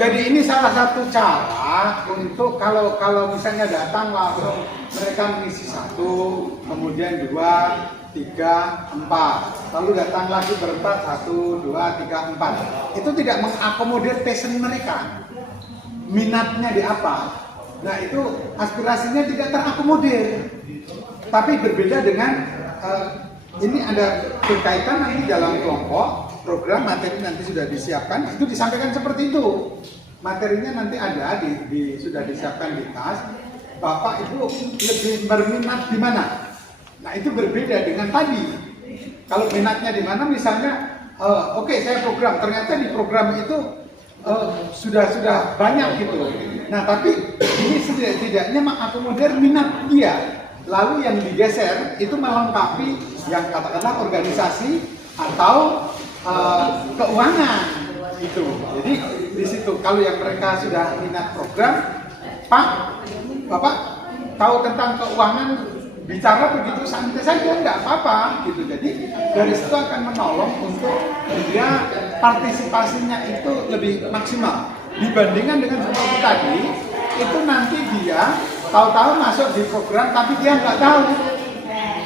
Jadi ini salah satu cara untuk kalau misalnya datang langsung mereka mengisi 1, kemudian 2, 3, 4, lalu datang lagi berempat 1, 2, 3, 4. Itu tidak mengakomodir passion mereka, minatnya di apa. Nah itu aspirasinya tidak terakomodir. Tapi berbeda dengan ini ada berkaitan nanti dalam kelompok. Program materi nanti sudah disiapkan, itu disampaikan seperti itu. Materinya nanti ada sudah disiapkan di tas. Bapak Ibu lebih berminat di mana? Nah itu berbeda dengan tadi. Kalau minatnya di mana, misalnya, oke, saya program. Ternyata di program itu sudah banyak gitu. Nah tapi ini setidaknya mengakomodir minat dia. Lalu yang digeser itu melengkapi yang katakanlah organisasi atau keuangan itu. Jadi di situ kalau yang mereka sudah minat program, Pak, Bapak tahu tentang keuangan, bicara begitu santai saja, nggak apa-apa gitu. Jadi dari situ akan menolong untuk dia partisipasinya itu lebih maksimal dibandingkan dengan seperti tadi. Itu nanti dia tahu-tahu masuk di program tapi dia nggak tahu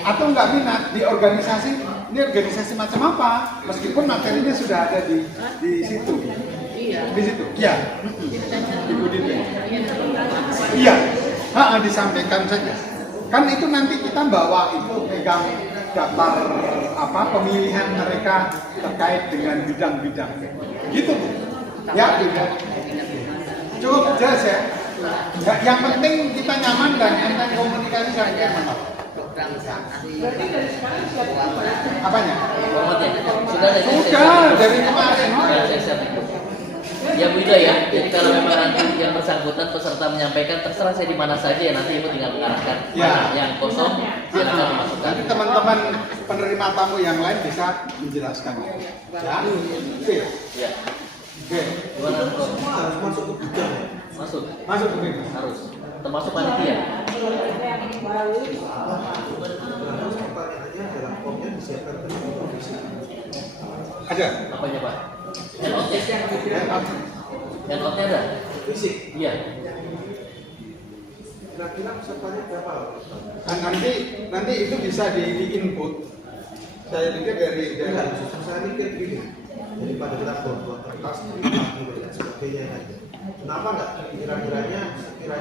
atau nggak minat di organisasi. Ini organisasi macam apa? Meskipun materinya sudah ada di situ. Di situ. Iya. Ibu Dini. Iya. Disampaikan saja. Kan itu nanti kita bawa itu pegang daftar pemilihan mereka terkait dengan bidang-bidang. Gitu, Bu. Ya, cukup jelas ya. Yang penting kita nyaman dan enteng komunikasi saja. Apanya? Sudah dari kemarin. Ya Bu Ida ya, jadi kalau memang nanti yang bersangkutan peserta menyampaikan, terserah saya di mana saja ya, nanti Ibu tinggal mengarahkan yang kosong, silakan dimasukkan. Nanti teman-teman penerima tamu yang lain bisa menjelaskan. Ya, oke. Ya. Oke. Gimana? Semua harus masuk ke bidang ya? Masuk ke bidang. Harus. Termasuk panitia. Pertanyaannya dalam formnya disiapkan ke profesi. Ada. Apanya Pak? Handphone-nya ada? Fisik. Iya. Kira-kira pesertanya berapa? Nanti itu bisa di input. Saya pikir dari Saya mikir gini. Daripada kita buat kertas, dan sebagainya aja. Kenapa nggak kiranya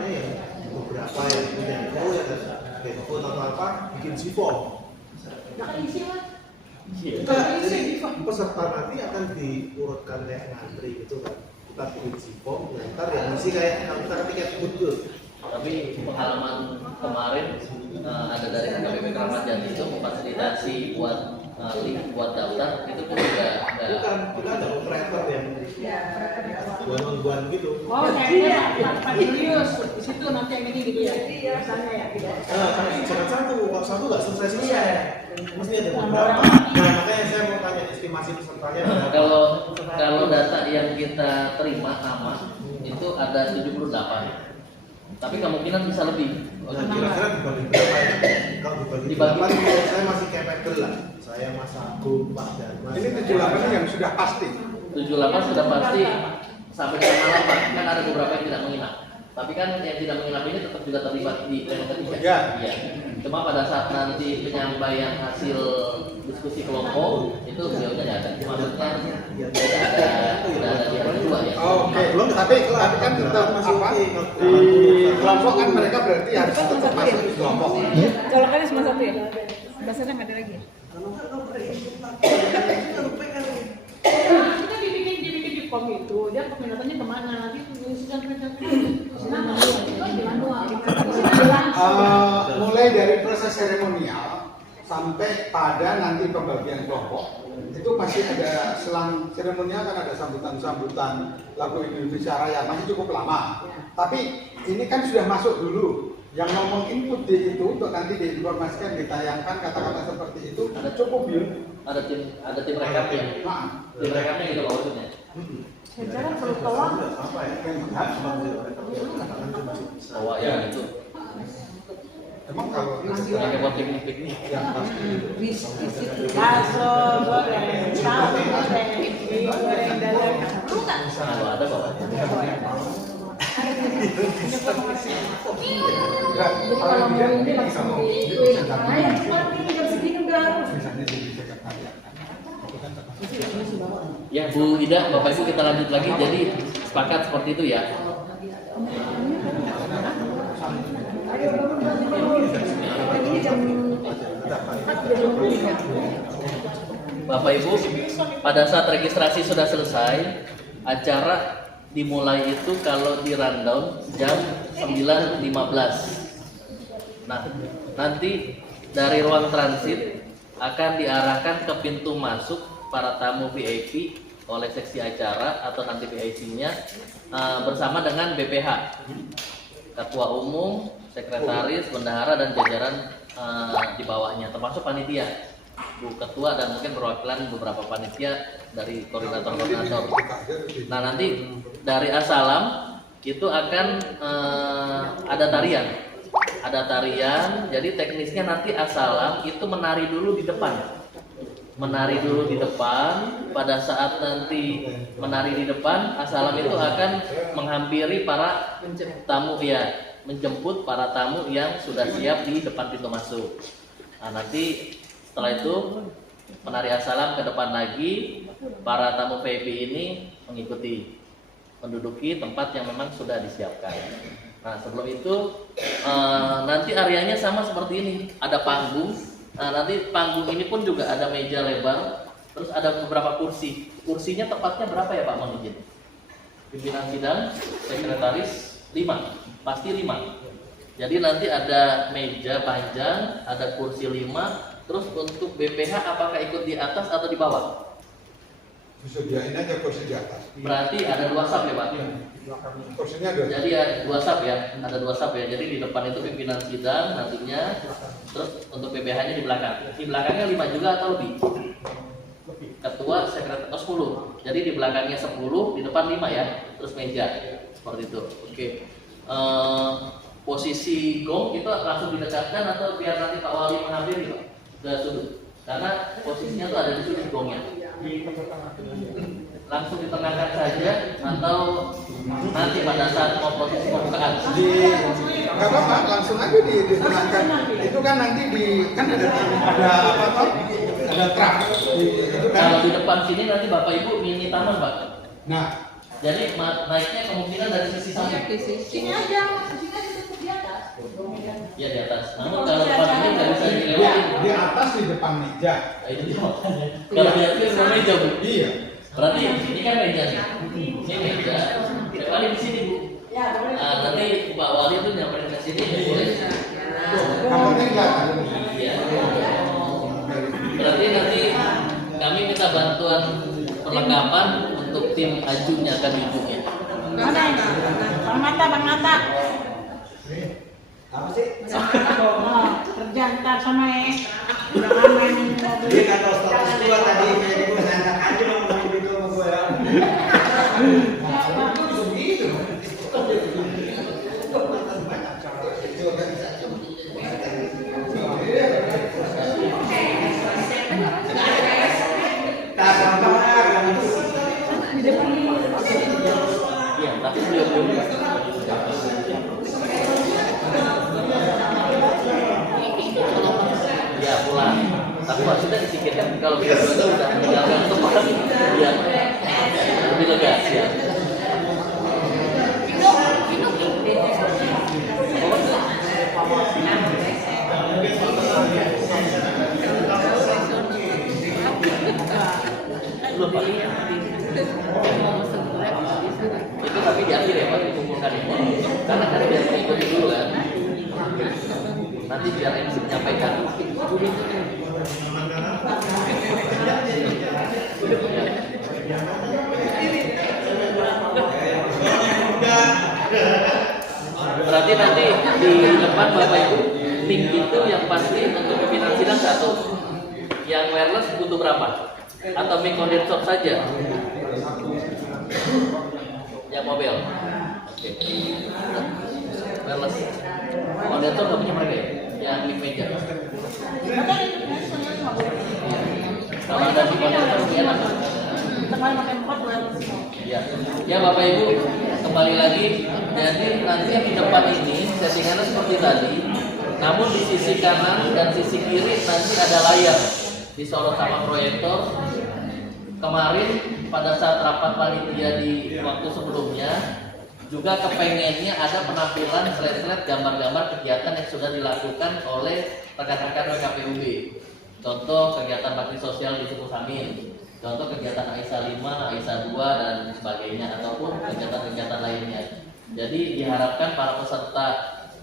yang beberapa yang punya info ya dan handphone atau apa bikin sifon? Jadi peserta nanti akan diurutkan kayak ngantri gitu kan. Kita bikin sifon, ntar yang isi kayak kita tiket betul. Tapi pengalaman kemarin ada dari KPP Keramat Jati itu memfasilitasi buat link buat daftar itu pun juga Bukan, kita ada operator yang buan-buan gitu. Oh, iya, Pak Julius, di situ nanti yang ini gitu ya. Misalnya ya, Tapi jangan kalau satu nggak selesai. Mesti ada beberapa. Nah, makanya saya mau tanya estimasi pesertanya. kalau data yang kita terima aman itu ada 78. Tapi kemungkinan bisa lebih. Kira-kira dibagi berapa ya? Kalau dibagi berapa, saya masih capable lah. Saya Mas Agung, Pak Darmas. ini 78 yang sudah pasti. 78 sudah pasti sampai dengan malam Pak. Kan ada beberapa yang tidak menginap. Tapi kan yang tidak menginap ini tetap juga terlibat di pleno ketiga. Ya. Iya. Cuma pada saat nanti penyampaian hasil diskusi kelompok itu beliaunya nggak ada. Maksudnya tidak ada di hari kedua ya. Oke. Tapi kan tetap di kelompok kan mereka berarti harus tetap masuk di kelompok. kalau kalian cuma satu ya? Bahasanya nggak ada lagi. Kita dibikin di form itu, dia peminatannya kemana? Nanti tuliskan Mulai dari proses seremonial sampai pada nanti pembagian kelompok itu pasti ada selang seremonial, kan ada sambutan lagu Indonesia Raya, masih cukup lama. Tapi ini kan sudah masuk dulu. Yang ngomong input di itu untuk nanti diinformasikan, ditayangkan kata-kata seperti itu ada cukup Yun. Ada tim rekapnya. Tim rekapnya gitu maksudnya. secara perlu tolong. Apa ya? Bawa ya itu. Emang kalau Pakai buat piknik. yang pasti Bakso goreng, tahu goreng, mie goreng dadar. Kalau ada bapak. Jadi kalau mau ini langsung Ya Bu Ida, Bapak Ibu kita lanjut lagi. Jadi sepakat seperti itu ya. Bapak Ibu, pada saat registrasi sudah selesai, acara dimulai itu kalau di rundown jam 9.15. Nah, nanti dari ruang transit akan diarahkan ke pintu masuk para tamu VIP oleh seksi acara atau nanti VIP-nya bersama dengan BPH, Ketua Umum, Sekretaris, Bendahara dan jajaran di bawahnya, termasuk panitia, Bu Ketua dan mungkin perwakilan beberapa panitia dari koordinator-koordinator. Nah, nanti dari Asalam itu akan ada tarian, jadi teknisnya nanti Asalam itu menari dulu di depan. Pada saat nanti menari di depan, Asalam itu akan menghampiri para tamu ya, menjemput para tamu yang sudah siap di depan pintu masuk. Nah, nanti setelah itu menari Asalam ke depan lagi, para tamu VIP ini mengikuti, menduduki tempat yang memang sudah disiapkan. Nah, sebelum itu nanti areanya sama seperti ini, ada panggung. Nah, nanti panggung ini pun juga ada meja lebar, terus ada beberapa kursi. Kursinya tepatnya berapa ya Pak Mohon izin? Pimpinan sidang, sekretaris 5, pasti 5. Jadi nanti ada meja panjang, ada kursi 5. Terus untuk BPH apakah ikut di atas atau di bawah? Disediain aja kursi di atas. Berarti ada 2 sub ya Pak? Kursinya ada. Jadi ada 2 sub ya, ada 2 sub ya. Jadi di depan itu pimpinan sidang nantinya, terus untuk BPH-nya di belakang. Di belakangnya 5 juga atau lebih? Ketua, sekretaris 10. Jadi di belakangnya 10, di depan 5 ya. Terus meja seperti itu. Oke. Posisi gong itu langsung didekatkan atau biar nanti Pak Wali menghampiri Pak ke sudut? Karena posisinya tuh ada di sudut gongnya. Langsung ditengahkan saja atau nanti pada saat mau posisi pembukaan? Nggak apa-apa, langsung aja ditengahkan. Itu kan nanti kan ada apa toh? Ada truk. Itu kan. Kalau di depan sini nanti Bapak Ibu mini taman Pak. Nah, jadi naiknya kemungkinan dari sisi samping. Sini aja, cukup di atas. Ya di atas. Namun kalau depan ini nggak bisa dilewatin. di atas di depan meja. Nah, itu dia makanya. Kalau di atas itu meja Bu. Iya. Berarti ini kan meja nih. Ini meja. Kali di sini Bu. Nanti Pak Wali itu nyamperin ke sini ya boleh. Kamarnya enggak ada. Iya. Berarti nanti kami minta bantuan perlengkapan untuk tim ajunya kan ibunya. Mana ini? Bang Mata. Apa sih? Kerja ntar sama jangan main mobil. Dia kata status gua tadi kayak gua santak aja mau main video sama gua ya. Aku bisa begitu. Iya, tapi belum. Ya pulang. Tapi maksudnya disingkirkan kalau kita sudah meninggalkan tempat, ya lebih lega ya. Belum Pak. Itu tapi di akhir ya Pak dikumpulkan ini. Karena kan biar mengikuti dulu kan. Nanti biar MC menyampaikan. Berarti nanti di depan Bapak Ibu pink itu yang pasti untuk pimpinan sidang 1. Yang wireless butuh berapa? Atau mic kondensor saja? Yang mobil. Oke. Wireless. Kondensor nggak punya mereka ya? Yang mic meja. Kalau ada mic kondensor lebih enak. kemarin pakai 4 bulan. Ya, ya Bapak Ibu, kembali lagi. Jadi nanti di depan ini settingannya seperti tadi. Namun di sisi kanan dan sisi kiri nanti ada layar disorot sama proyektor. Kemarin pada saat rapat panitia di waktu sebelumnya juga kepengennya ada penampilan slide-slide gambar-gambar kegiatan yang sudah dilakukan oleh rekan-rekan WKPUB. Contoh kegiatan bakti sosial di Suku Samin, contoh kegiatan AISA 5, AISA 2 dan sebagainya, ataupun kegiatan-kegiatan lainnya. Jadi diharapkan para peserta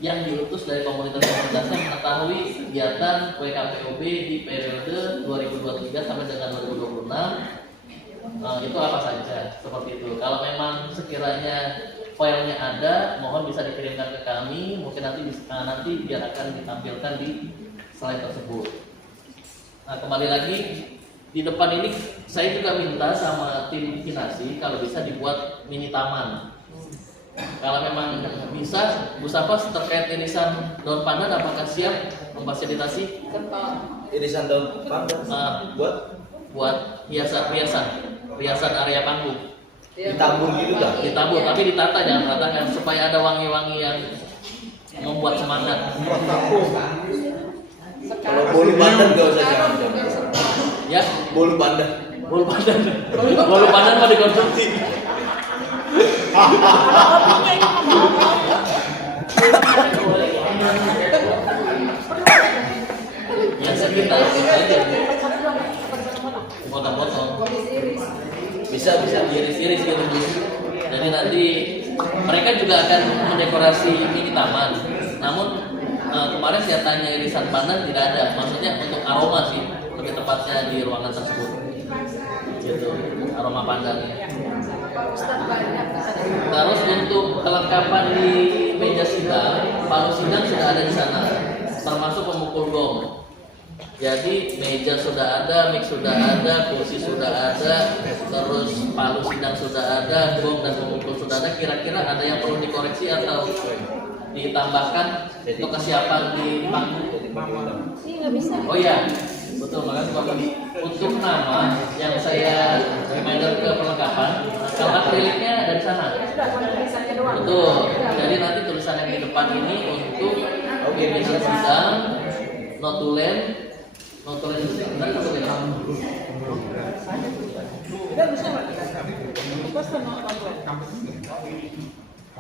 yang diutus dari komunitas-komunitasnya mengetahui kegiatan WKPUB di periode 2023 sampai dengan 2026 itu apa saja, seperti itu. Kalau memang sekiranya filenya ada, mohon bisa dikirimkan ke kami. Mungkin nanti biar akan ditampilkan di slide tersebut. Nah, kembali lagi di depan ini saya juga minta sama tim Kinasi kalau bisa dibuat mini taman. Kalau memang bisa, Bu Safas terkait irisan daun pandan apakah siap memfasilitasi? Irisan daun pandan buat hiasan area panggung. ditambung gitu dah. Ditambung tapi ditata, jangan ratakan supaya ada wangi-wangi yang membuat semangat. Kalau bolu pandan gak usah jangan. Ya, Bolu pandan. bolu pandan mau dikonsumsi. Ya sekitar itu aja. Potong-potong. Bisa iris-iris gitu Bu. Jadi nanti mereka juga akan mendekorasi mini taman. Namun kemarin saya tanya irisan pandan tidak ada. Maksudnya untuk aroma sih, lebih tepatnya di ruangan tersebut. Gitu, aroma pandannya. Terus untuk kelengkapan di meja sidang, palu sidang sudah ada di sana, termasuk pemukul gong. Jadi meja sudah ada, mic sudah ada, kursi sudah ada, terus palu sidang sudah ada, gong dan pemukul sudah ada. Kira-kira ada yang perlu dikoreksi atau ditambahkan untuk kesiapan di panggung? Oh iya, betul, makasih Bapak. Untuk nama yang saya reminder ke perlengkapan, kalau akriliknya dari sana. Betul. Jadi nanti tulisan yang di depan ini untuk meja sidang, notulen benar atau tidak?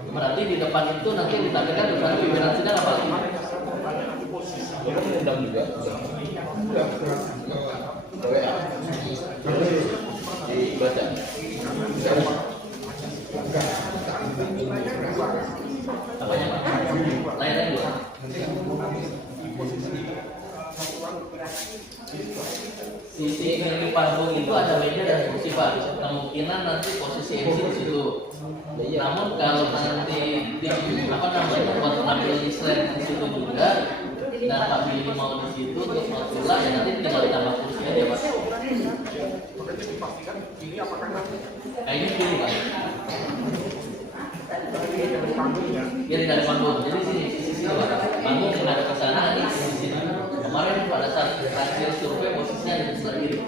Berarti di depan itu nanti ditampilkan tulisan pimpinan sidang apa? Undang juga. Dibaca. Apanya Pak? Layarnya dua. Sisi kiri panggung itu ada meja dan kursi Pak. Kemungkinan nanti posisi MC di situ. Namun kalau nanti buat tampil di slide di situ juga, dan Pak Billy mau di situ untuk notula, ya nanti tinggal ditambah kursi aja Pak. Kayaknya pilih Pak. Pilih dari panggung. Jadi sisi Pak. Panggung ada ke sana, di sini. Kemarin pada saat hasil survei posisinya di sebelah kiri.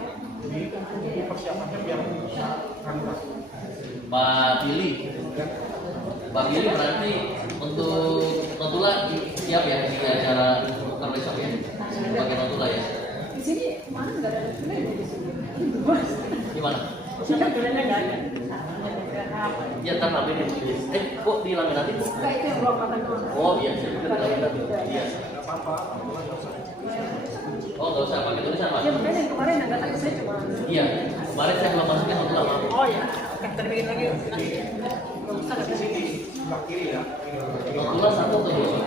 Pak Billy berarti untuk notula siap ya di acara besok ya, sebagai notula ya. Di sini mana nggak ada tulisannya di sini. Gimana? Siapa tulisannya nggak ada. Ya kan HP ini tulis. Kok dilaminatin Bu? Enggak, itu yang ruang makan doang. Oh iya, saya pikir dilaminatin. Iya. Oh nggak usah pakai tulisan Pak. Ya makanya yang kemarin yang nggak tadi saya cuma. Iya, kemarin saya belum masukin notula Pak. Oh ya, oke, kita bikin lagi. Nggak usah di sini. Notula satu atau dua?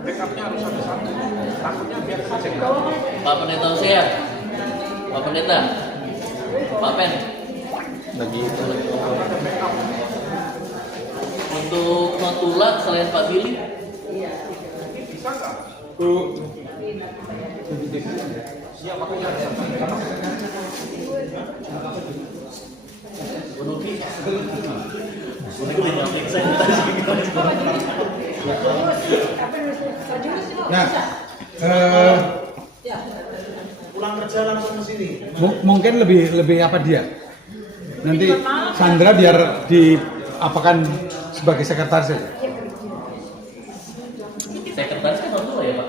Backupnya harus ada satu. Takutnya biar kecil. Pak Pendeta Usia, Pak Pendeta, Pak Pen. Lagi itu. Untuk notula selain Pak Billy, Bisa nggak? Siap, makanya ada satu. Bu Nuki, saya minta Nah, Pulang kerja langsung ke sini. mungkin lebih apa dia? nanti Sandra biar diapakan sebagai sekretaris saja. Sekretaris kan notula ya Pak?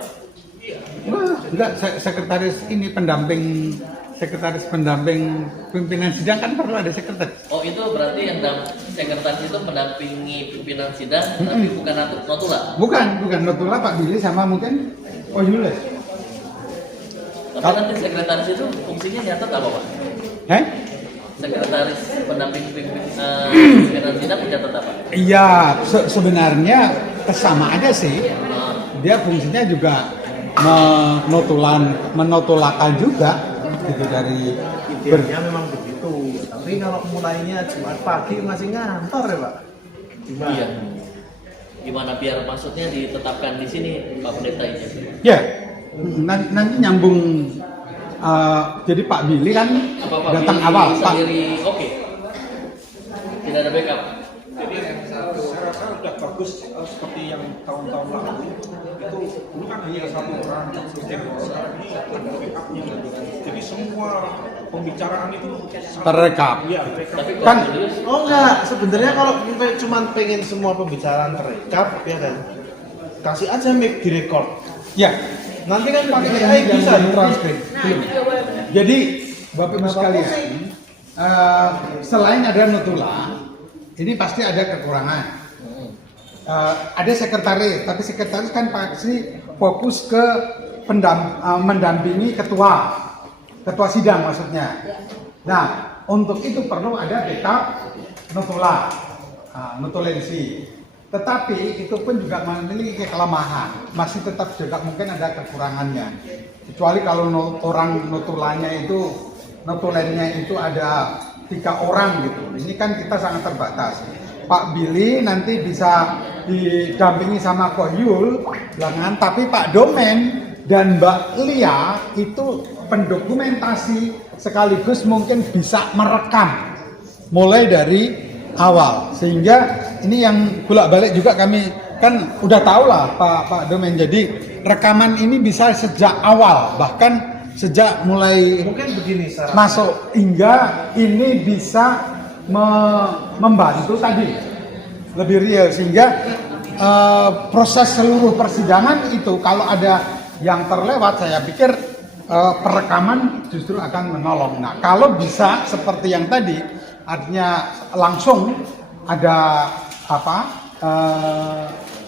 Wah, enggak, sekretaris ini sekretaris pendamping pimpinan sidang kan perlu ada sekretaris. Oh itu berarti yang sekretaris itu mendampingi pimpinan sidang, tapi bukan notula? Bukan notula, Pak Billy sama mungkin Yules. Tapi nanti sekretaris itu fungsinya nyatet apa Pak? Sekretaris pendamping pimpinan sidang mencatat apa? Iya, sebenarnya sama aja sih. Dia fungsinya juga menotulakan juga gitu dari Idealnya memang begitu, tapi kalau mulainya Jumat pagi masih ngantor ya Pak? Gimana? Iya. Gimana biar maksudnya ditetapkan di sini Pak Pendeta ini? ya, nanti nyambung. Jadi Pak Billy kan Apa Pak datang Billy awal, Pak. sendiri oke. Tidak ada backup. Jadi saya rasa udah bagus seperti yang tahun-tahun lalu itu dulu kan hanya satu orang sekarang ini ada backupnya. Jadi semua pembicaraan itu Terekam. Iya, Tapi Kan Oh enggak, sebenarnya kalau kita cuma pengen semua pembicaraan terekam ya kan, kasih aja mic direkord. ya, Nanti kan pakai AI bisa transkrip. Jadi Bapak Ibu sekalian, selain ada notula, ini pasti ada kekurangan. Ada sekretaris, tapi sekretaris kan pasti fokus ke mendampingi ketua sidang maksudnya. Nah, untuk itu perlu ada backup notula, notulensi. Tetapi itu pun juga memiliki kelemahan, masih tetap juga mungkin ada kekurangannya. Kecuali kalau orang notulennya itu ada 3 orang gitu. Ini kan kita sangat terbatas. Pak Billy nanti bisa didampingi sama Ko Yul, tapi Pak Domen dan Mbak Lia itu pendokumentasi sekaligus mungkin bisa merekam mulai dari awal, sehingga ini yang bolak-balik juga kami kan udah tahu lah Pak Domen. Jadi rekaman ini bisa sejak awal, bahkan sejak mulai mungkin begini Sarah. masuk hingga ini bisa membantu tadi lebih real, sehingga proses seluruh persidangan itu kalau ada yang terlewat, saya pikir perekaman justru akan menolong. Nah, kalau bisa seperti yang tadi, artinya langsung ada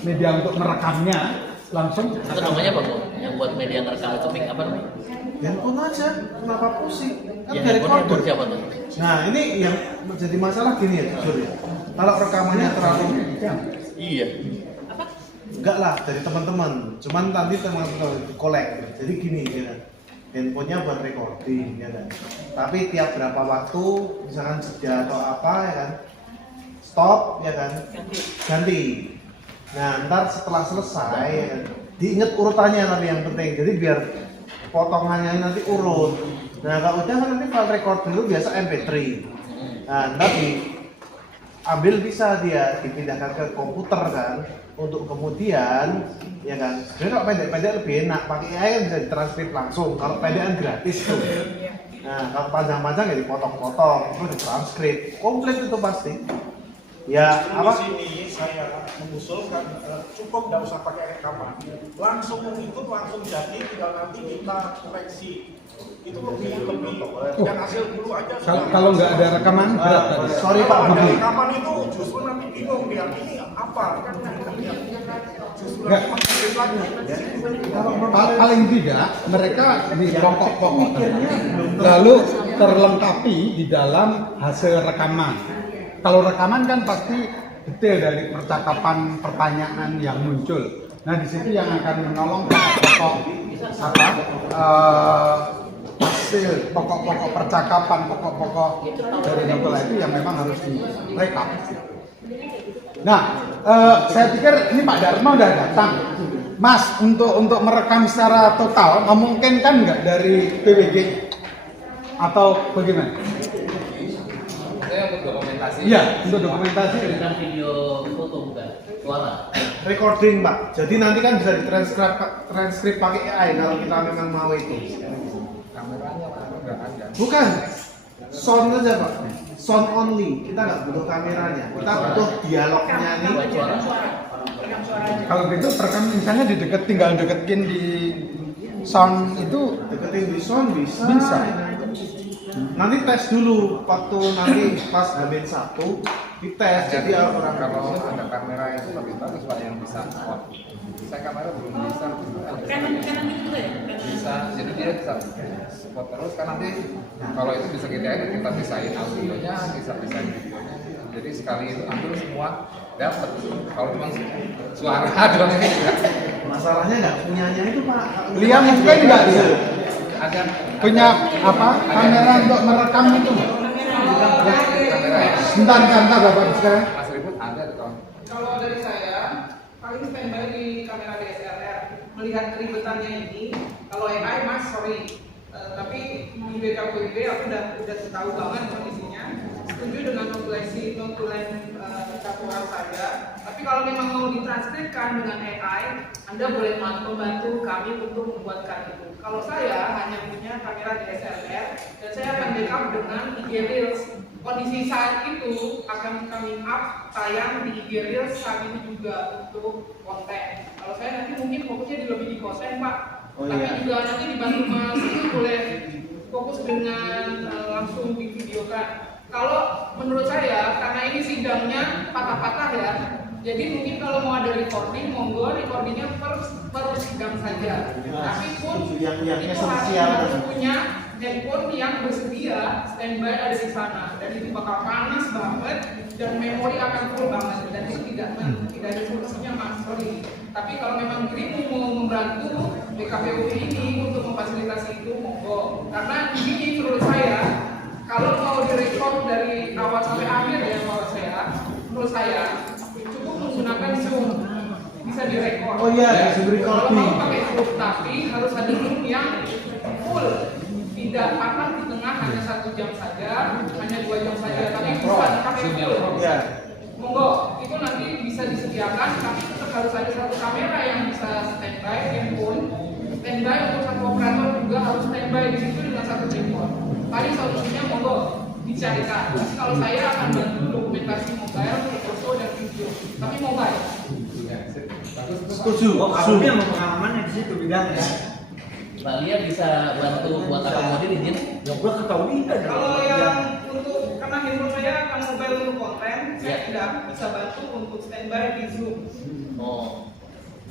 media untuk merekamnya langsung. Itu namanya apa Bu? Yang buat media ngerekam itu mic apa namanya? Handphone aja, kenapa pusing? Kan Ya dari handphone recorder. siapa tuh? Nah ini yang menjadi masalah gini ya, jujur ya. Kalau rekamannya terlalu Iya. enggak lah dari teman-teman. Cuman nanti teman-teman kolek. Jadi gini ya kan. Handphonenya buat recording ya kan. Tapi tiap berapa waktu misalkan jeda atau apa ya kan. Stop ya kan. Ganti. Nah, ntar setelah selesai ya kan, diingat urutannya tapi yang penting. Jadi biar potongannya nanti urut. Nah, kalau udah kan nanti file record dulu biasa MP3. Nah, ntar diambil bisa dia dipindahkan ke komputer kan, untuk kemudian ya kan. Jadi kalau pendek-pendek lebih enak, pakai AI kan bisa ditranskrip langsung. Kalau pendek kan gratis tuh. Nah, kalau panjang-panjang ya dipotong-potong, terus ditranskrip. Komplit itu pasti. Ya, apa? Di sini saya mengusulkan cukup nggak usah pakai rekaman, langsung mengikut langsung jadi, tinggal nanti kita koreksi. Itu lebih yang hasil dulu aja. Kalau nggak ada rekaman berat tadi. Sorry Pak Kalau ada Budi. rekaman itu justru nanti bingung dia ini apa kan justru Nggak. nanti makin lagi. Paling tidak mereka di pokok-pokok lalu terlengkapi di dalam hasil rekaman. Kalau rekaman kan pasti detail dari percakapan, pertanyaan yang muncul. Nah, di situ yang akan menolong pokok-pokok hasil, pokok-pokok percakapan, pokok-pokok dari novel itu yang memang harus direkam. Nah, saya pikir ini Pak Dharma udah datang. Mas, untuk merekam secara total, memungkinkan nggak dari PWG atau bagaimana? Untuk dokumentasi. Iya, untuk dokumentasi. Bukan video foto bukan suara. Recording Pak. Jadi nanti kan bisa ditranskrip pakai AI kalau kita memang mau itu. Kameranya nggak ada. Bukan. Sound aja Pak. sound only, kita nggak butuh kameranya, kita butuh dialognya nih. Rekam suara. Rekam suara aja. Kalau gitu perekam misalnya tinggal deketin di sound itu Deketin di sound bisa. Bisa. Nanti tes dulu waktu nanti pas H-1 dites. Jadi orang kalau ada kamera yang lebih bagus pak yang bisa spot. Saya kamera belum bisa. Canon itu juga ya? Bisa, jadi dia bisa spot terus kan nanti kalau itu bisa kita edit, kita pisahin audionya, bisa pisahin videonya. Jadi sekali itu ambil semua dapat. Kalau cuma suara doang ini enggak. masalahnya nggak punyanya itu Pak. Lia mungkin nggak dia Ada punya apa kamera untuk merekam itu? kamera ya. Bentar Bapak sekarang. Mas Ribut ada di kawan. Kalau dari saya, paling standby di kamera DSLR. Melihat keribetannya ini, kalau AI mas sorry, tapi di BKPB aku udah tahu banget kondisinya. Setuju dengan notulen percaturan saja. Tapi kalau memang mau ditranskripkan dengan AI, Anda boleh membantu kami untuk membuatkan itu. Kalau saya hanya punya kamera DSLR dan saya akan backup dengan IG Reels. Kondisi saat itu akan kami up tayang di IG Reels saat ini juga untuk konten. Kalau saya nanti mungkin fokusnya lebih di konten Pak. Oh, Tapi iya. juga nanti dibantu Mas itu boleh fokus dengan langsung di videokan. Kalau menurut saya karena ini sidangnya patah-patah ya. Jadi mungkin kalau mau ada recording, monggo recordingnya per sidang saja. Tapi pun yang itu esensial harus punya handphone yang bersedia standby ada di sana. Dan itu bakal panas banget dan memori akan full banget. Dan itu tidak ada solusinya mas, sorry. Tapi kalau memang Green mau membantu BKPUB ini untuk memfasilitasi itu, monggo. Karena di sini menurut saya kalau mau direkod dari awal sampai akhir ya menurut saya cukup menggunakan Zoom bisa direkod. Oh iya, Zoom Kalau recording. mau pakai Zoom tapi harus ada Zoom yang full, tidak patah di tengah hanya 1 jam saja, hanya 2 jam saja, tapi bisa dipakai full. Ya. Monggo, itu nanti bisa disediakan, tapi tetap harus ada satu kamera yang bisa standby, handphone. Standby untuk satu operator juga harus standby di situ dengan satu handphone. Paling solusinya monggo dicarikan. Tapi kalau saya akan bantu dokumentasi mobile, foto dan video. Tapi mobile. Setuju. Aku yang mau pengalaman di situ bidangnya. Mbak Lia bisa bantu buat akomodir izin? Yang gua ketahui kan. Kalau yang untuk karena handphone saya akan mobile untuk konten, saya Ya. tidak bisa bantu untuk standby di Zoom. Oh,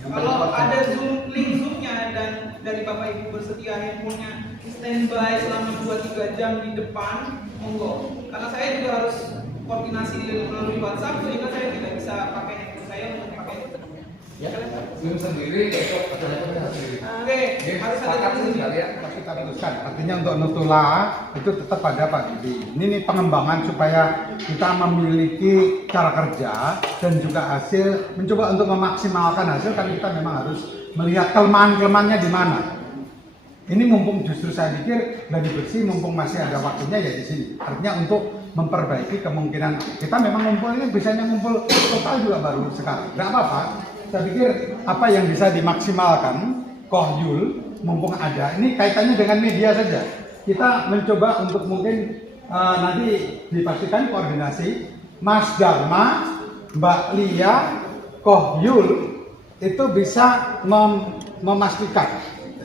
Kalau ada Zoom, link Zoom-nya dan dari Bapak Ibu bersedia handphonenya standby selama 2-3 jam di depan, monggo. Karena saya juga harus koordinasi melalui WhatsApp, sehingga saya tidak bisa pakai handphone saya untuk pakai. ya. Zoom sendiri besok ada sendiri. Oke, harus ada Sepakat Zoom. sekali ya. Kita putuskan. Artinya untuk Nutula itu tetap ada Pak Didi. Ini nih pengembangan supaya kita memiliki cara kerja dan juga hasil, mencoba untuk memaksimalkan hasil kan kita memang harus melihat kelemahan-kelemahannya di mana. Ini mumpung justru saya pikir dari bersih mumpung masih ada waktunya ya di sini. Artinya untuk memperbaiki kemungkinan kita memang ngumpul ini bisanya ngumpul total juga baru sekarang. Nggak apa-apa. Saya pikir apa yang bisa dimaksimalkan Kohyul mumpung ada. Ini kaitannya dengan media saja. Kita mencoba untuk mungkin nanti dipastikan koordinasi Mas Dharma, Mbak Lia, Kohyul itu bisa memastikan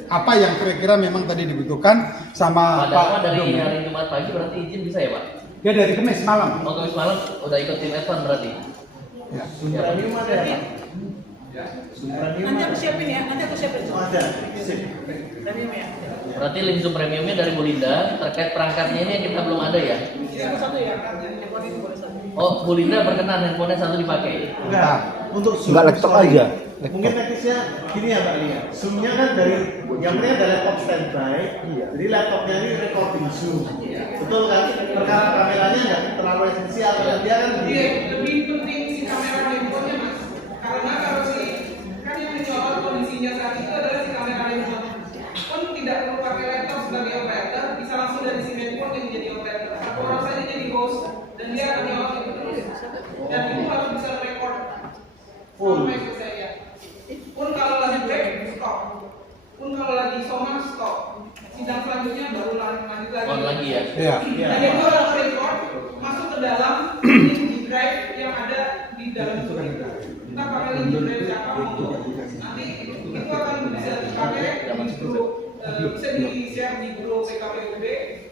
apa yang kira-kira memang tadi dibutuhkan sama Pak Dharma Pak dari Dom. hari Jumat pagi berarti izin bisa ya Pak? Dia dari Kamis malam. Oh, Kamis malam udah ikut tim Evan berarti? Ya. Premium ada ya? Nanti aku siapin ya, nanti aku siapin. Oh, ada. Sip. Premium ya. Berarti link Zoom premiumnya dari Bu Linda, terkait perangkatnya ini yang kita belum ada ya? Satu ya, handphone itu boleh satu. Oh, Bu Linda berkenan handphonenya satu dipakai. Enggak, untuk Zoom. Enggak, laptop sorry. aja. Mungkin teknisnya gini ya Mbak Lia. Zoom-nya kan dari yang penting ada laptop standby. Jadi laptopnya ini recording Zoom. Betul kan? Perkara kameranya nggak terlalu esensial karena dia kan Iya, lebih penting si kamera handphonenya mas. Karena kalau si kan yang menjawab kondisinya saat itu adalah si kamera handphone. Pun tidak perlu pakai laptop sebagai operator, bisa langsung dari si handphone yang jadi operator. Satu orang saja jadi host dan dia akan jawab itu terus. Dan itu harus bisa record. Sampai selesai ya. Pun kalau lagi break, stop. Pun kalau lagi soma, stop. Sidang selanjutnya baru lanjut lagi. On lagi ya? Iya. Iya. Dan itu harus record, masuk dalam Zoom itu kita pakai link dari siapa mau, nanti itu akan bisa dipakai di grup, bisa di-share di grup PKPUB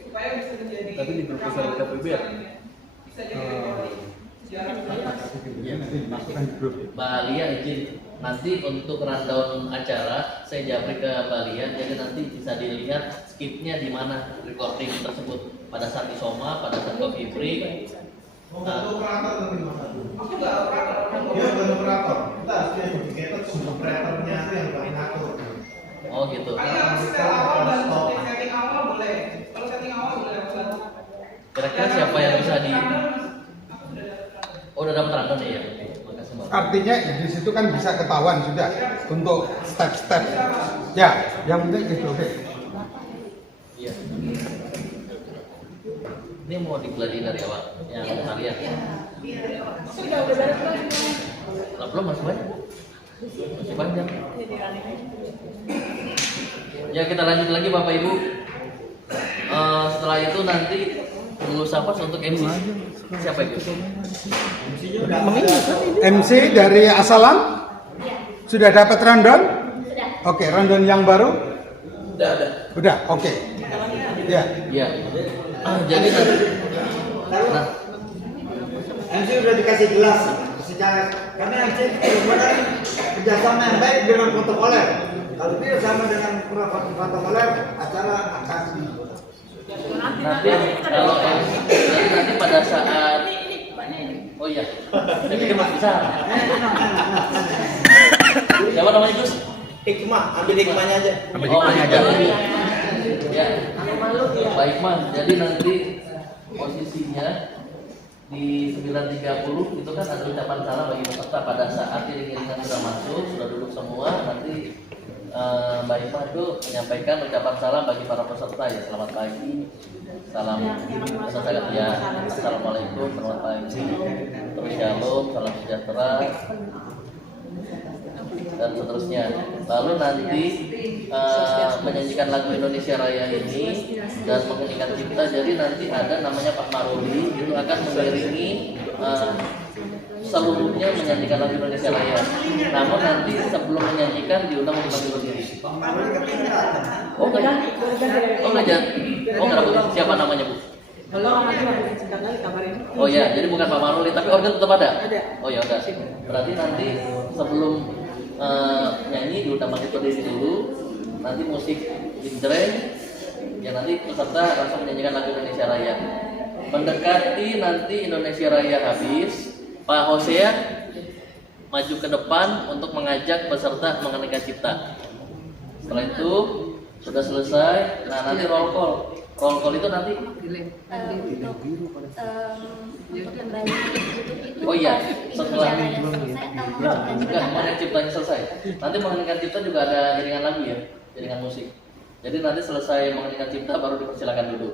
supaya bisa menjadi PKPUB ya? bisa jadi recording. Mbak Alia izin nanti untuk rundown acara saya japri ke Mbak Alia, jadi nanti bisa dilihat skipnya di mana recording tersebut pada saat di Soma, pada saat coffee break. Untuk operator tapi Aku nggak operator. dia bukan operator, kita harusnya dedicated operatornya itu yang paling ngatur. Oh gitu. Yang setel awal dan setting awal boleh. Kalau setting awal boleh. Kira-kira siapa yang bisa di? Oh, udah dapat rundown ya? Makasih Mbak. Artinya di situ kan bisa ketahuan sudah untuk step-step. Ya, yang penting itu oke. Iya. Ini mau dikeladi dari awal yang harian. Sudah beres Belum masih banyak. Masih banyak. Ya kita lanjut lagi Bapak Ibu. Setelah itu nanti Bu Safas untuk MC. Siapa itu? MC dari Asalam sudah dapat rundown? Oke, rundown yang baru? Udah, oke. Ya. Iya. Jadi nanti. Nah, MC udah dikasih gelas secara karena MC benar kerjasama yang baik dengan protokoler. Kalau tidak sama dengan protokoler, acara akan nanti kalau nanti pada saat oh iya, ini bikin mas besar. Siapa namanya Gus? hikmah, ambil hikmahnya aja. Ambil hikmahnya aja. Ya. Baik Mas, jadi nanti posisinya di 9.30 itu kan ada ucapan salam bagi peserta pada saat iring-iringan sudah masuk, sudah duduk semua, nanti Mbak Ipa itu menyampaikan ucapan salam bagi para peserta ya, selamat pagi, salam peserta ya, assalamualaikum, selamat pagi, terus shalom, salam sejahtera, dan seterusnya. Lalu nanti menyanyikan lagu Indonesia Raya ini dan mengeningkan cipta. Jadi nanti ada namanya Pak Maruli, itu akan mengiringi seluruhnya menyanyikan lagu Indonesia Raya. Namun nanti sebelum menyanyikan diundang untuk maju berdiri. Oh nggak jadi? Oh nggak jadi? Oh nggak dapat. Siapa namanya Bu? Kalau nanti mau sebentar lagi kabarin. Oh ya, jadi bukan Pak Maruli, tapi organ tetap ada. Ada. Oh ya udah. Berarti nanti sebelum nyanyi diundang maju berdiri dulu. Nanti musik indreng. Ya nanti peserta langsung menyanyikan lagu Indonesia Raya. Mendekati nanti Indonesia Raya habis, Pak Hosea maju ke depan untuk mengajak peserta mengeningkan cipta. Setelah itu sudah selesai, nah nanti roll call. Roll call itu nanti oh iya, setelah mengenai ciptanya selesai, nanti mengeningkan cipta juga ada jaringan lagu ya, jaringan musik. Jadi nanti selesai mengeningkan cipta baru dipersilakan duduk.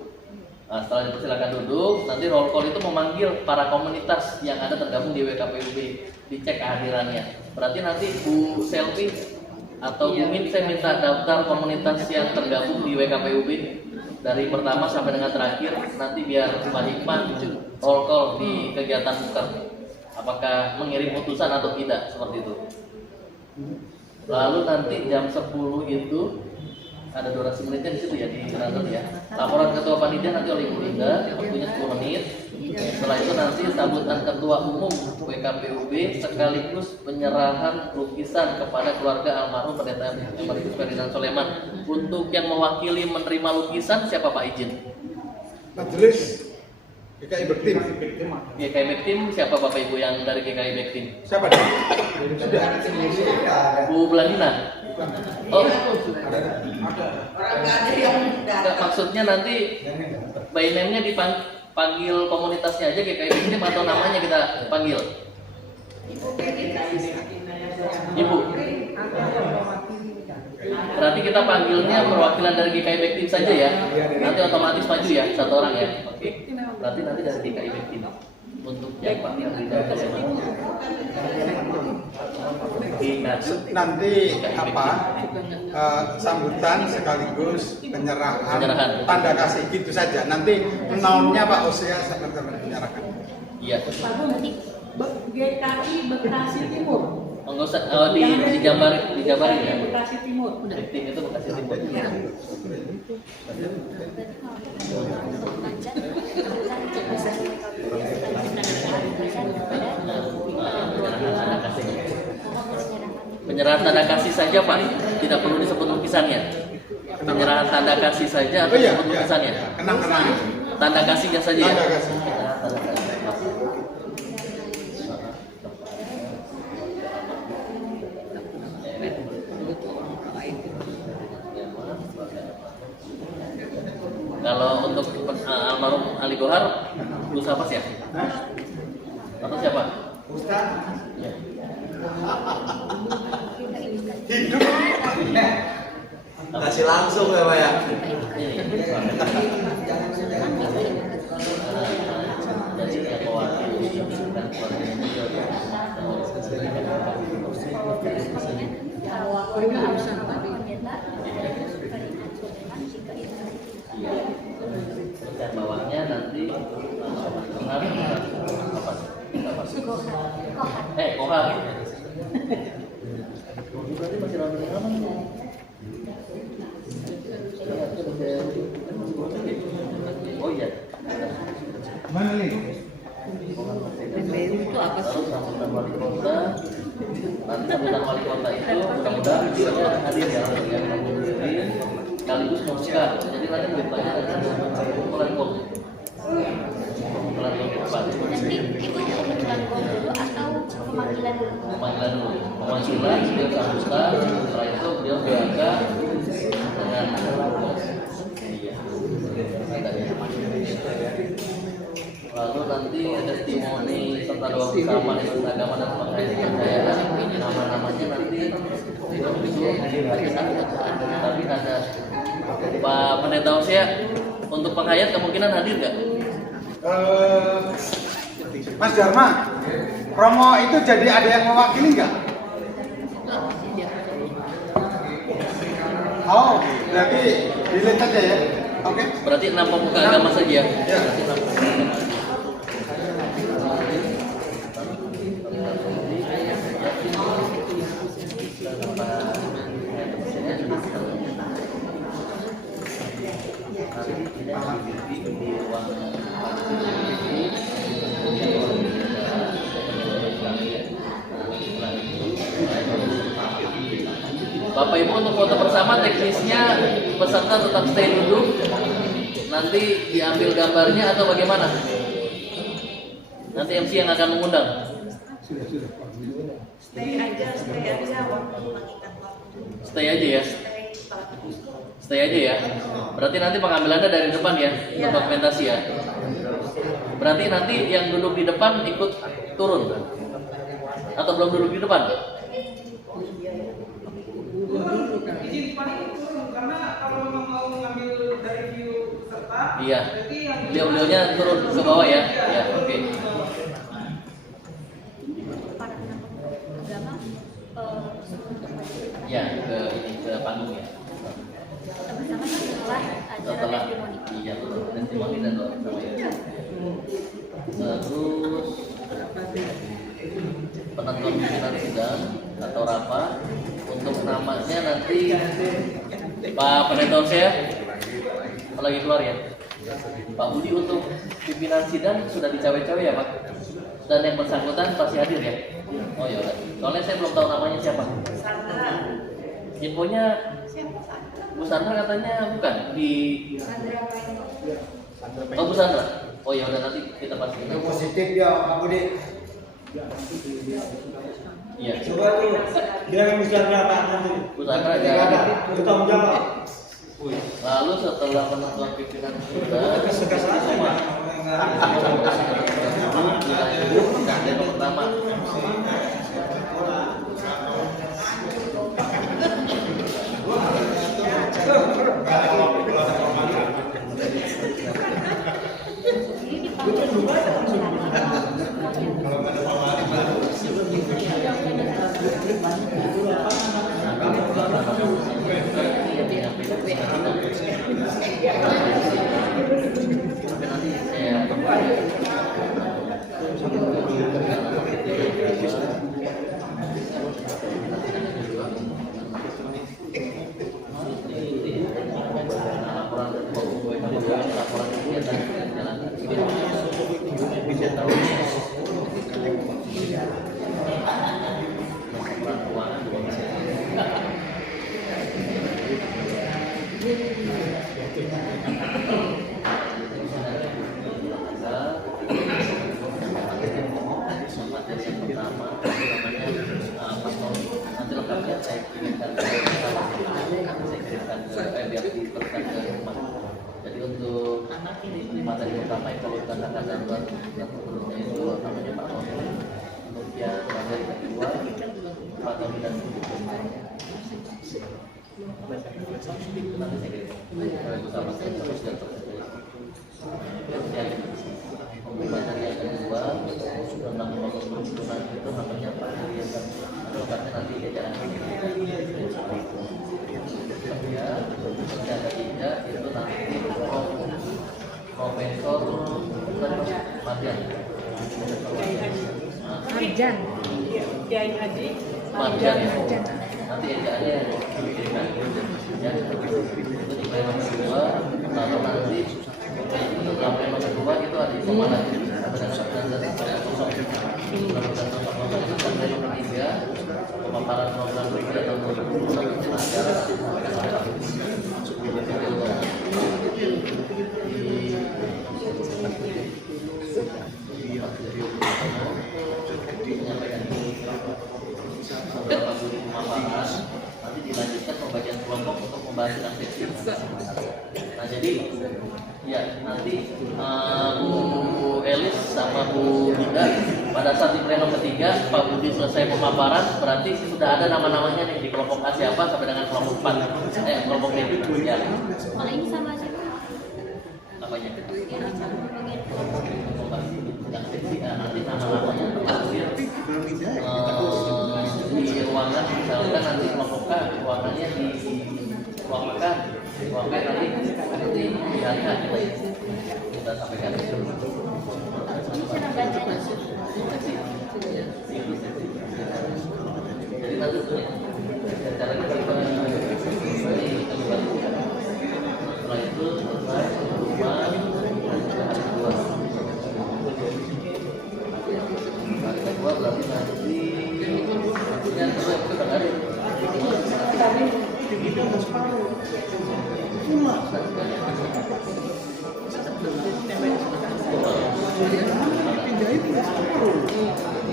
Nah, setelah dipersilakan duduk, nanti roll call itu memanggil para komunitas yang ada tergabung di WKPUB, dicek kehadirannya. Berarti nanti Bu Selvi atau Bu Min, saya minta daftar komunitas yang tergabung di WKPUB dari pertama sampai dengan terakhir, nanti biar Pak Hikmat roll call di kegiatan buka. Apakah mengirim putusan atau tidak, seperti itu. Lalu nanti jam 10 itu ada durasi menitnya di situ ya, di rundown ya. Laporan ketua panitia nanti oleh Ibu Linda, waktunya 10 menit. Setelah itu nanti sambutan ketua umum WKPUB sekaligus penyerahan lukisan kepada keluarga almarhum Pendeta Emeritus Ferdinand Soleman. Untuk yang mewakili menerima lukisan siapa Pak izin? Majelis GKI Bektim. GKI Bektim siapa Bapak Ibu yang dari GKI Bektim? Siapa dia? Sudah. Bu Belandina. Oh, enggak, maksudnya nanti by name-nya dipanggil komunitasnya aja GKI Bektim atau namanya kita panggil? Ibu. Berarti kita panggilnya perwakilan dari GKI Bektim saja ya. Nanti otomatis maju ya satu orang ya. Oke. Berarti nanti dari GKI Bektim. Untuk yang Pak yang tidak nanti apa sambutan sekaligus penyerahan tanda kasih gitu saja. Nanti nounnya Pak Osea seperti menyerahkan. Iya. GKI Bekasi Timur. Enggak usah, dijabarin ya. Bekasi Timur. Udah. Tim itu Bekasi Timur. Ya. Penyerahan tanda kasih saja Pak, tidak perlu disebut lukisannya. Penyerahan tanda kasih saja atau disebut lukisannya? Kenang-kenang. Tanda kasihnya saja ya. Tanda kasih. Kalau untuk almarhum Ali Gohar, Gus apa sih ya? Atau siapa? Ustaz. Ya. Hidup. Kasih langsung ya Pak ya. Ini. Jadi yang mewakili dan keluarganya beliau ya. Keluarga Absan tadi. Dan bawahnya nanti Kohar apa? Kohar. Berarti masih ramai-ramai. Oh iya. Mana nih? Itu apa sih? Terus sambutan wali kota. Nanti sambutan wali kota itu mudah-mudahan bisa hadir ya yang menghadiri sekaligus muska. Jadi nanti beritanya ada kumpulan kom. Kumpulan kom depan. Nanti itu pemanggilan dulu atau pemanggilan dulu? Pemanggilan dulu. Pemanggilan beliau sambutan. Setelah itu beliau berangkat dengan lalu nanti testimoni serta doa bersama dengan agama dan kepercayaan nama-namanya nanti itu tapi ada Pak Pendeta Usia untuk penghayat kemungkinan hadir nggak? Mas Dharma, promo itu jadi ada yang mewakili nggak? Oh, berarti dilihat aja ya. Oke. Berarti 6 pemuka agama saja ya? Ya. Berarti 6 pemuka agama. Bapak Ibu untuk foto bersama teknisnya peserta tetap stay duduk, nanti diambil gambarnya atau bagaimana? Nanti MC yang akan mengundang. Stay aja waktu mengikat waktu. Stay aja ya. Stay aja ya. Berarti nanti pengambilannya dari depan ya, untuk dokumentasi ya. Berarti nanti yang duduk di depan ikut turun atau belum duduk di depan? Izin paling turun karena kalau memang mau ngambil dari view serta, Iya. berarti yang Beliau-beliaunya turun ke bawah ya. Ya, oke. Para anak agama Ya, ke panggung ya. bersama setelah acara Setelah testimoni. iya betul, testimoni dan doa bersama ya. Terus penentuan pimpinan sidang atau rapat untuk namanya nanti Pak Pendeta ya lagi keluar ya. Pak Budi untuk pimpinan sidang sudah dicawe-cawe ya Pak, dan yang bersangkutan pasti hadir ya. Oh ya udah, soalnya saya belum tahu namanya siapa. Infonya Bu Sandra katanya bukan di. Oh Bu Sandra. Oh ya udah nanti kita pastikan. Itu positif ya Pak Budi. Iya. Coba tuh biar bisa berapa nanti. Bu Sandra Tidak ada. ada. Kita menjawab. Lalu setelah penentuan pimpinan sudah Sekas aja. yang pertama. Nanti saya sebelumnya itu namanya Pak Tony. Untuk yang materi kedua Pak Tony dan materi yang kedua tentang proses penyusunan itu namanya Pak Herian dan lokasinya nanti dia jalan ya. Yang ketiga itu nanti Profesor Marjan Marjan. Kiai Haji Marjan nanti ejaannya ya itu di pleno kedua. Lalu nanti untuk pleno kedua itu ada pemanasan pleno ketiga pemaparan program kerja tahun 2020 agar nanti dilanjutkan pembagian kelompok untuk membahas tentang seksi. Nah jadi ya nanti Bu Elis sama Bu Dinda pada saat di pleno ketiga Pak Budi selesai pemaparan berarti sudah ada nama-namanya nih di kelompok A siapa sampai dengan kelompok 4 kelompok D ya. Kalau ini sama siapa? Apanya? Yang bagian Yang seksi nanti nama-namanya terlampir di ruangan misalkan nanti kelompok K ruangannya di ruang makan nanti di hari kita sampaikan bisa baca jadi nanti caranya kita setelah itu selesai kedua berarti nanti yang kedua itu hari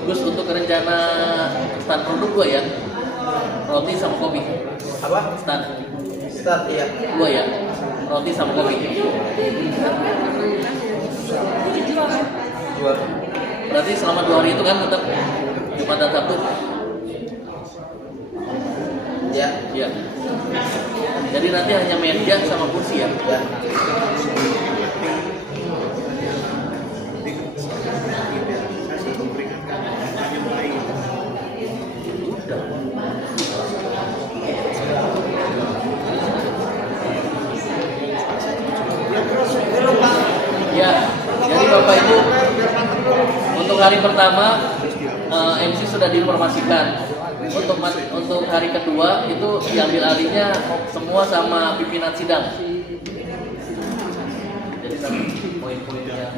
terus untuk rencana stand produk gua ya roti sama kopi Apa? stand Start ya. gua ya roti sama kopi Dua. berarti selama 2 hari itu kan tetap Jumat dan Sabtu Ya. ya jadi nanti hanya meja sama kursi ya Ya. ya jadi Bapak Ibu untuk hari pertama MC sudah diinformasikan untuk hari kedua itu diambil alihnya semua sama pimpinan sidang jadi nanti poin-poinnya